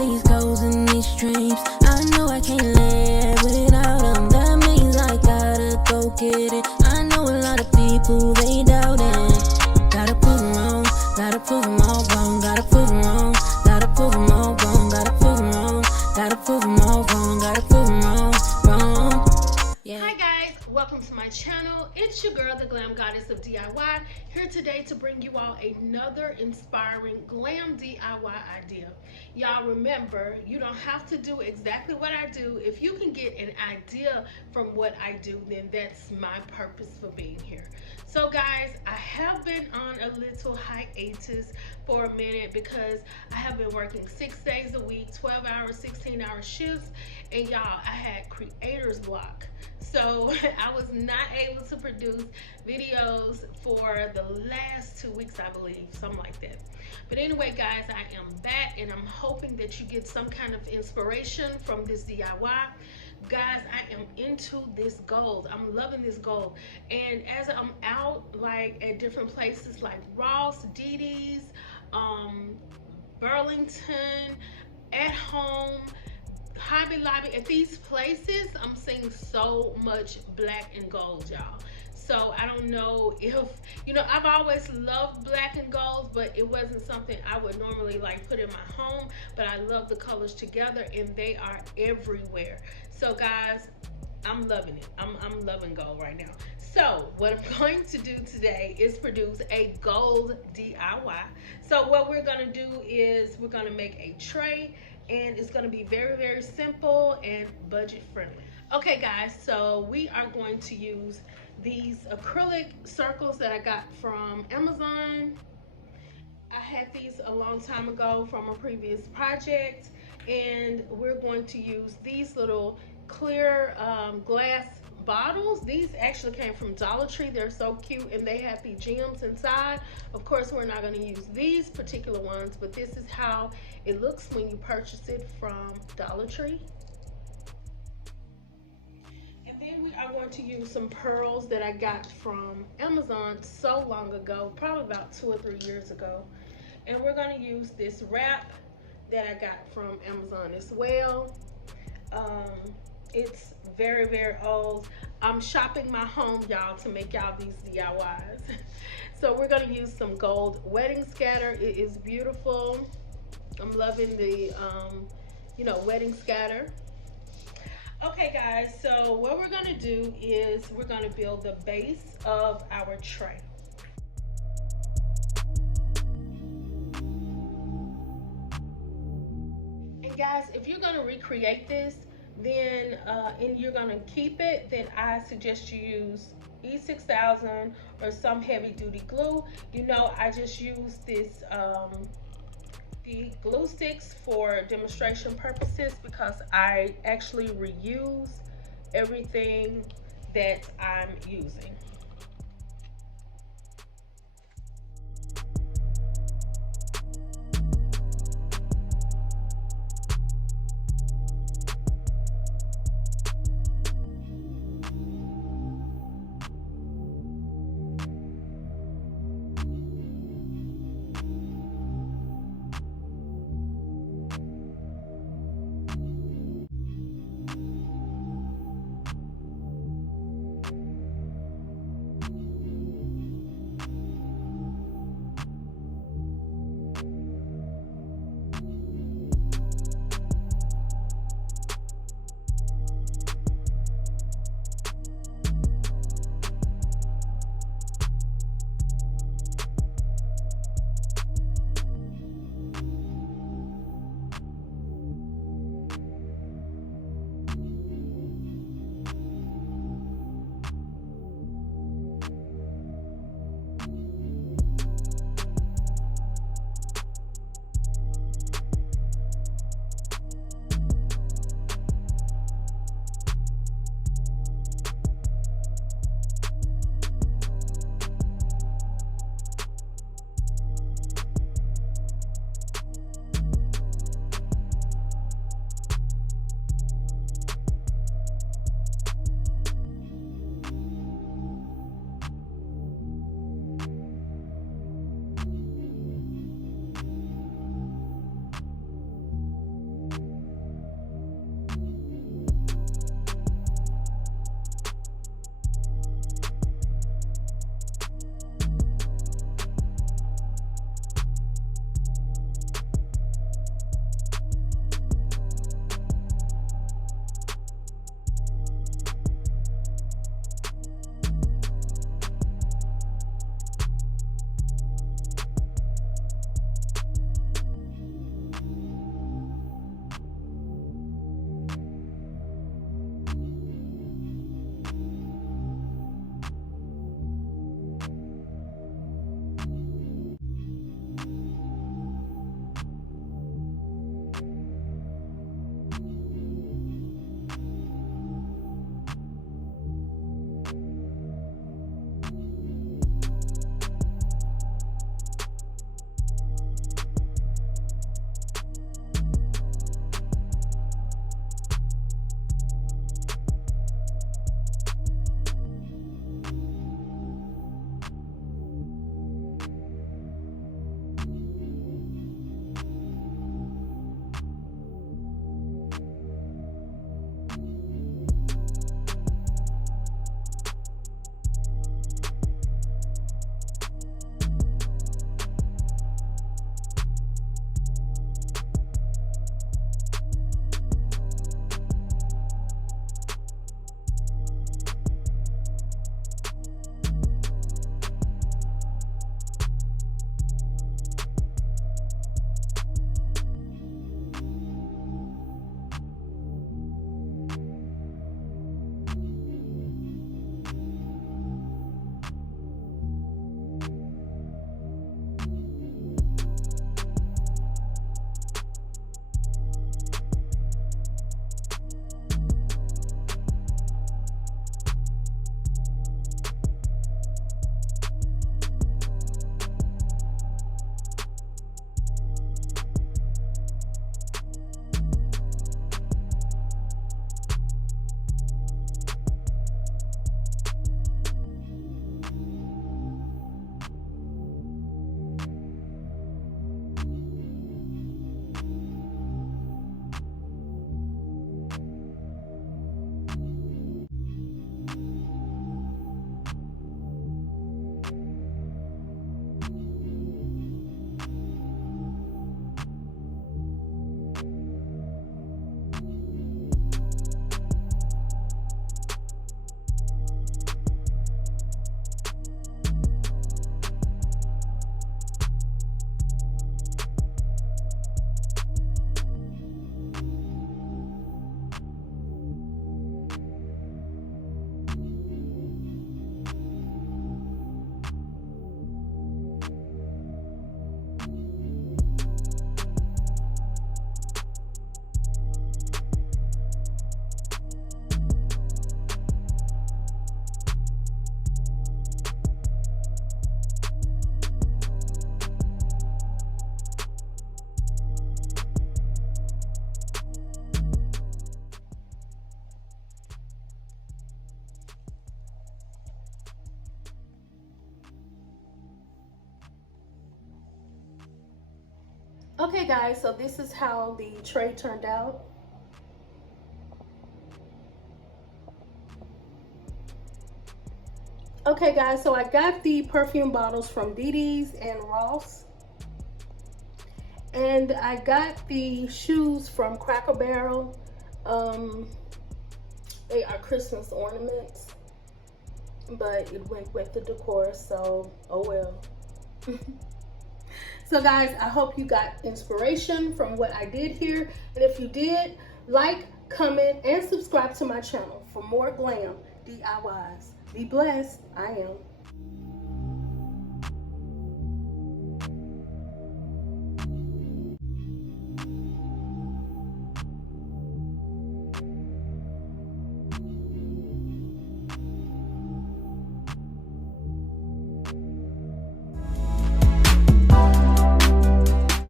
these goals and these dreams. I know I can't live without them. That means I gotta go get it. I know a lot of people, they doubt it. Gotta prove them wrong, gotta prove them all wrong. Gotta prove them wrong, gotta prove them all wrong. Gotta prove them wrong, gotta prove them all wrong. Gotta prove them wrong, wrong. Yeah. Hi guys, welcome to my channel. It's your girl, the Glam Goddess of DIY, here today to bring you all another inspiring glam DIY idea. Y'all remember, you don't have to do exactly what I do. If you can get an idea from what I do, then that's my purpose for being here. So guys, I have been on a little hiatus for a minute because I have been working 6 days a week, 12-hour, 16-hour shifts, and y'all, I had creator's block. So I was not able to produce videos for the last 2 weeks, I believe, something like that. But anyway, guys, I am back and I'm hoping that you get some kind of inspiration from this DIY. Guys, I am into this gold. I'm loving this gold. And as I'm out like at different places like Ross, Didi's, Burlington, at home, Hobby Lobby, at these places, I'm seeing so much black and gold, y'all. So I don't know if, I've always loved black and gold, but it wasn't something I would normally like put in my home. But I love the colors together and they are everywhere. So guys, I'm loving it. I'm loving gold right now. So what I'm going to do today is produce a gold DIY. So what we're going to do is we're going to make a tray, and it's going to be very, very simple and budget friendly. Okay guys, so we are going to use these acrylic circles that I got from Amazon. I had these a long time ago from a previous project, and we're going to use these little clear glass bottles. These actually came from Dollar Tree. They're so cute and they have the gems inside. Of course, we're not going to use these particular ones, but this is how it looks when you purchase it from Dollar Tree. And then we are going to use some pearls that I got from Amazon so long ago, probably about 2 or 3 years ago. And we're going to use this wrap that I got from Amazon as well. It's very, very old. I'm shopping my home, y'all, to make y'all these DIYs. So we're going to use some gold wedding scatter. It is beautiful. I'm loving the, wedding scatter. Okay, guys, so what we're going to do is we're going to build the base of our tray. And guys, if you're going to recreate this, then and you're going to keep it, then I suggest you use E6000 or some heavy duty glue. I just use this the glue sticks for demonstration purposes because I actually reuse everything that I'm using. Okay guys, so this is how the tray turned out. Okay guys, so I got the perfume bottles from DD's and Ross. And I got the shoes from Cracker Barrel. They are Christmas ornaments, but it went with the decor, so oh well. So guys, I hope you got inspiration from what I did here. And if you did, like, comment, and subscribe to my channel for more glam DIYs. Be blessed. I am.